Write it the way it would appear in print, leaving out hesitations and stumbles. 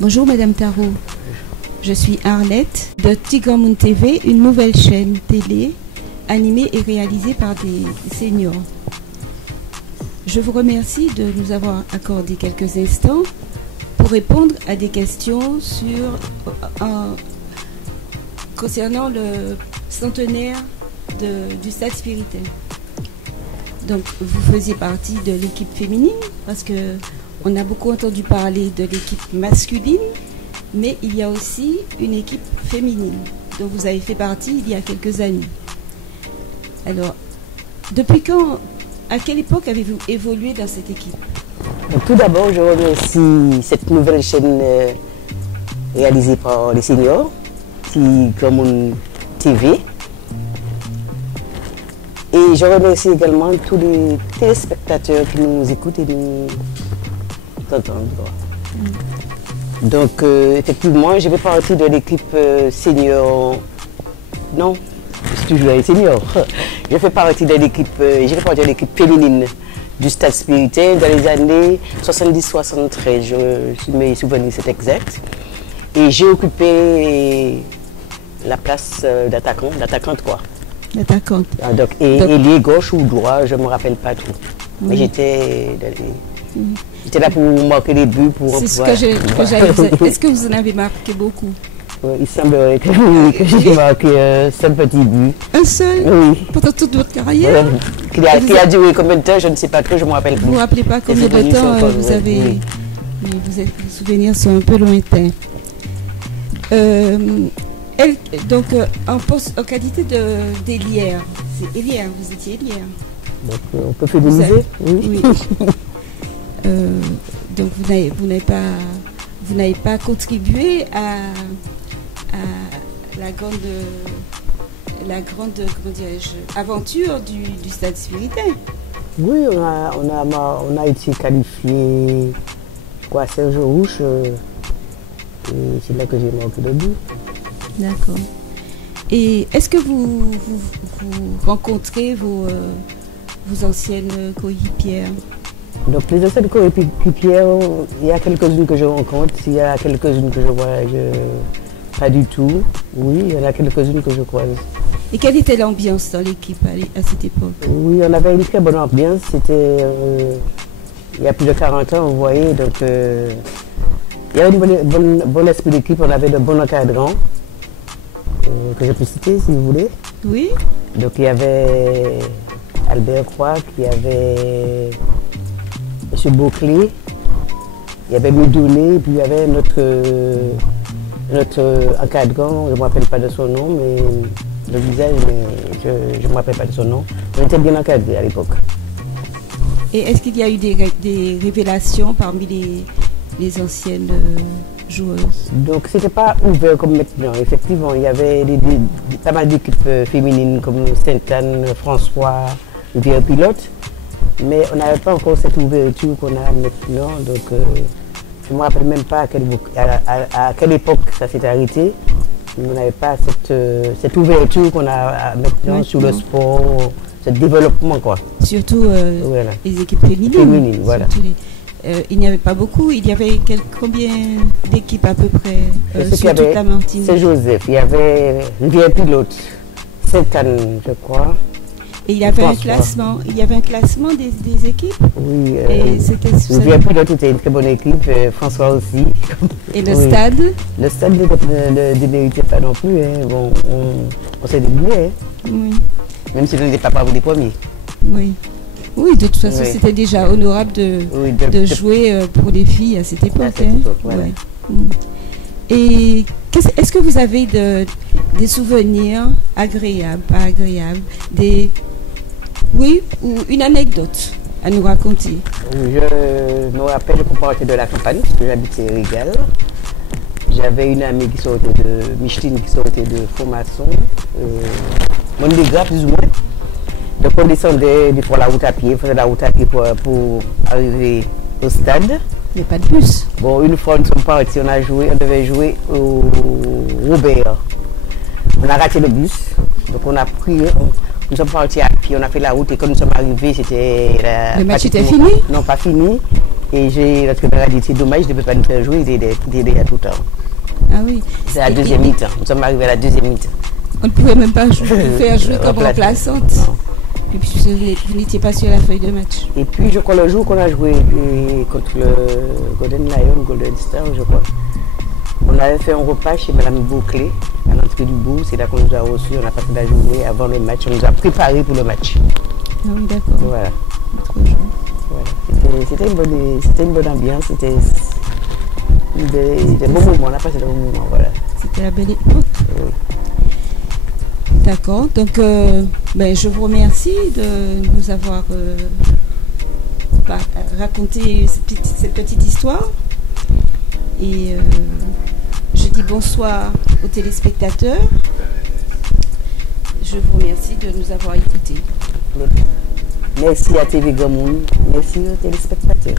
Bonjour Madame Tarot, je suis Arlette de Tigamoun TV, une nouvelle chaîne télé animée et réalisée par des seniors. Je vous remercie de nous avoir accordé quelques instants pour répondre à des questions concernant le centenaire du Stade Spiritain. Donc vous faisiez partie de l'équipe féminine parce que on a beaucoup entendu parler de l'équipe masculine, mais il y a aussi une équipe féminine dont vous avez fait partie il y a quelques années. Alors, depuis quand, à quelle époque avez-vous évolué dans cette équipe? Tout d'abord, je remercie cette nouvelle chaîne réalisée par les seniors, Tigamoun TV. Et je remercie également tous les téléspectateurs qui nous écoutent et nous entendent. Donc, effectivement, je fais partie de l'équipe senior. Non, je suis toujours les seniors. Je fais partie de l'équipe féminine du Stade Spiritain dans les années 70-73. Mes souvenirs, c'est exact. Et j'ai occupé la place d'attaquante quoi. L'attaquante. Donc, ailier gauche ou droit, je ne me rappelle pas trop. Mais j'étais là pour marquer les buts. C'est ce que j'allais dire. Est-ce que vous en avez marqué beaucoup? Il semblerait que j'ai marqué un seul petit but. Un seul? Oui. Pendant toute votre carrière? Qui a duré combien de temps? Je ne sais pas trop, je ne me rappelle plus. Vous ne vous rappelez pas combien de temps vous avez... Oui. Les souvenirs sont un peu lointains. Donc, en qualité d'ailière, c'est ailière, vous étiez ailière. Donc, on peut féminiser? Oui. Donc, vous n'avez pas contribué à la grande comment dirais-je, aventure du Stade Spiritain. Oui, on a été qualifié à Serge-Rouge. Et c'est là que j'ai marqué le but. D'accord. Et est-ce que vous rencontrez vos anciennes coéquipières? Donc les anciennes coéquipières, il y a quelques-unes que je rencontre, il y a quelques-unes que je vois, pas du tout. Oui, il y en a quelques-unes que je croise. Et quelle était l'ambiance dans l'équipe à cette époque? Oui, on avait une très bonne ambiance. C'était il y a plus de 40 ans, vous voyez. Donc il y avait un bon esprit d'équipe, on avait de bons encadrants. Que je peux citer si vous voulez. Oui. Donc il y avait Albert Croix, il y avait M. Beauclé, il y avait Moudouné, puis il y avait notre encadrant, je ne me rappelle pas de son nom, mais le visage, mais je ne me rappelle pas de son nom. On était bien encadrés à l'époque. Et est-ce qu'il y a eu des révélations parmi les anciennes joueuses? Donc c'était pas ouvert comme maintenant. Effectivement, il y avait pas mal d'équipes féminines comme Sainte-Anne, François, Rivière Pilote, mais on n'avait pas encore cette ouverture qu'on a maintenant. Donc je ne me rappelle même pas à quelle époque ça s'est arrêté. On n'avait pas cette ouverture qu'on a maintenant sur le sport, ce développement quoi. Surtout voilà. Les équipes féminines. Voilà. Il n'y avait pas beaucoup, il y avait combien d'équipes à peu près sur toute la Martinique? C'est Joseph, il y avait Rivière Pilote, Sainte-Anne, je crois. Et il y avait un classement des équipes? Oui, Rivière Pilote était une très bonne équipe, François aussi. Et le stade? Le stade ne déméritait pas non plus, hein. Bon, on s'est débrouillé, hein. Oui. Même si on n'était pas parmi les premiers. Oui. Oui, de toute façon, c'était déjà honorable de jouer pour les filles à cette époque. Voilà. Et est-ce que vous avez des souvenirs agréables, pas agréables, ou une anecdote à nous raconter? Je me rappelle qu'on partait de la campagne, parce que j'habitais Régal. J'avais une amie qui sortait Micheline, qui sortait de formation, Mondégra plus ou moins. Donc on descendait des fois la route à pied, on faisait la route à pied pour arriver au stade. Il n'y a pas de bus. Bon, une fois nous sommes partis, on devait jouer au Robert. On a raté le bus, donc on a pris, nous sommes partis à pied, on a fait la route et quand nous sommes arrivés, c'était... Le match était fini? Non, pas fini. Et l'entraîneur a dit c'est dommage, je ne peux pas nous faire jouer, il était à tout temps. Ah oui. C'est la deuxième mi-temps. Nous sommes arrivés à la deuxième mi-temps. On ne pouvait même pas faire jouer comme remplaçante. Et puis vous n'étiez pas sur la feuille de match. Et puis je crois le jour qu'on a joué contre le Golden Lion, Golden Star, je crois, on avait fait un repas chez Madame Bouclé à l'entrée du bourg. C'est là qu'on nous a reçus, on a passé la journée avant le match, on nous a préparés pour le match. Ah oui, d'accord. Voilà. Voilà. C'était une bonne ambiance, c'était des bons moments, on a passé des bons moments, voilà. C'était la belle époque. Oui. D'accord, donc je vous remercie de nous avoir raconté cette petite histoire. Et je dis bonsoir aux téléspectateurs. Je vous remercie de nous avoir écoutés. Merci à TV Grand Monde, merci aux téléspectateurs.